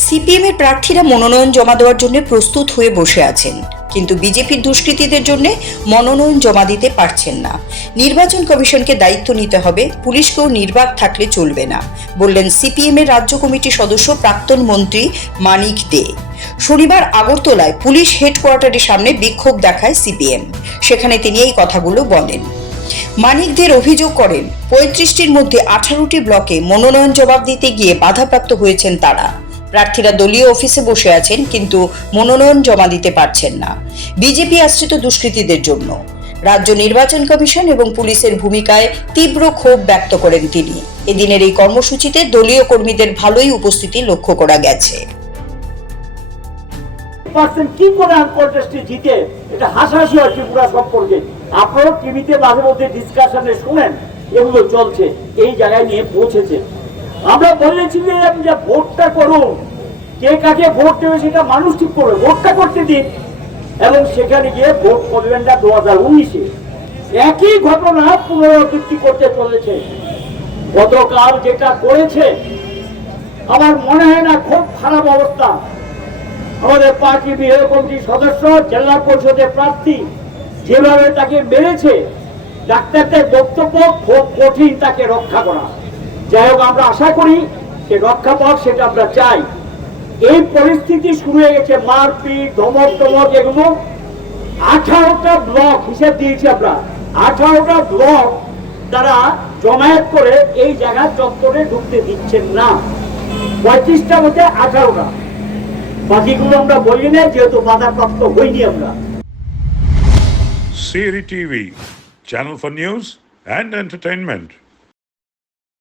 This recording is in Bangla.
সিপিএম এর প্রার্থীরা মনোনয়ন জমা দেওয়ার জন্য প্রস্তুত হয়ে বসে আছেন, কিন্তু বিজেপির দুষ্কৃতীদের জন্য মনোনয়ন জমা দিতে পারছেন না। নির্বাচন কমিশনকে দায়িত্ব নিতে হবে, পুলিশকেও নির্বাক থাকলে চলবে না, বললেন সিপিএম এর রাজ্য কমিটির সদস্য প্রাক্তন মন্ত্রী মানিক দে। শনিবার আগরতলায় পুলিশ হেডকোয়ার্টারের সামনে বিক্ষোভ দেখায় সিপিএম। সেখানে তিনি এই কথাগুলো বলেন। মানিক দের অভিযোগ করেন, 35টির মধ্যে 18টি ব্লকে মনোনয়ন জবাব দিতে গিয়ে বাধাপ্রাপ্ত হয়েছেন তারা। প্রার্থীরা দলীয় অফিসে বসে আছেন, কিন্তু মনোনয়ন জমা দিতে পারছেন না বিজেপি আশ্রিত দুষ্কৃতীদের জন্য। রাজ্য নির্বাচন কমিশন এবং পুলিশের ভূমিকায় তীব্র ক্ষোভ ব্যক্ত করেন তিনি। এদিনের এই কর্মসূচিতে দলীয় কর্মীদের ভালোই উপস্থিতি লক্ষ্য করা গেছে। কি করে আনকন্টেস্টে জিতে এটা হাসাহাসি হয় ত্রিপুরা সম্পর্কে। আপনারা টিভিতে মাঝে মধ্যে ডিসকাশনে শুনেন, এগুলো চলছে, এই জায়গায় নিয়ে পৌঁছেছে। আমরা বলেছিলাম যে ভোটটা করুন, কে কাকে ভোট দেবে সেটা মানুষ ঠিক করবে, ভোটটা করতে দিন। এবং সেখানে গিয়ে ভোট করবেন না 2019-এ একই ঘটনা পুনরাবৃত্তি করতে চলেছে। গতকাল যেটা করেছে আমার মনে হয় না, খুব খারাপ অবস্থা। আমাদের পার্টি বিরোধী কমিটির সদস্য, জেলা পরিষদের প্রার্থী যেভাবে তাকে মেরেছে, ডাক্তারদের বক্তব্য খুব কঠিন তাকে রক্ষা করা। যাই হোক, আমরা আশা করি সে রক্ষা পাক, সেটা আমরা চাই। এই পরিস্থিতি শুরু হয়ে গেছে, মারপিট, ধমক টমক, এগুলো 18টা ব্লক হিসেব দিয়েছি আমরা। 18টা ব্লক তারা জমায়েত করে এই জায়গা চত্বরে ঢুকতে দিচ্ছেন না। 35টা মধ্যে 18টা, বাকিগুলো আমরা বলি না, যেহেতু বাধাপ্রাপ্ত হইনি আমরা। CRI TV, channel for news and entertainment.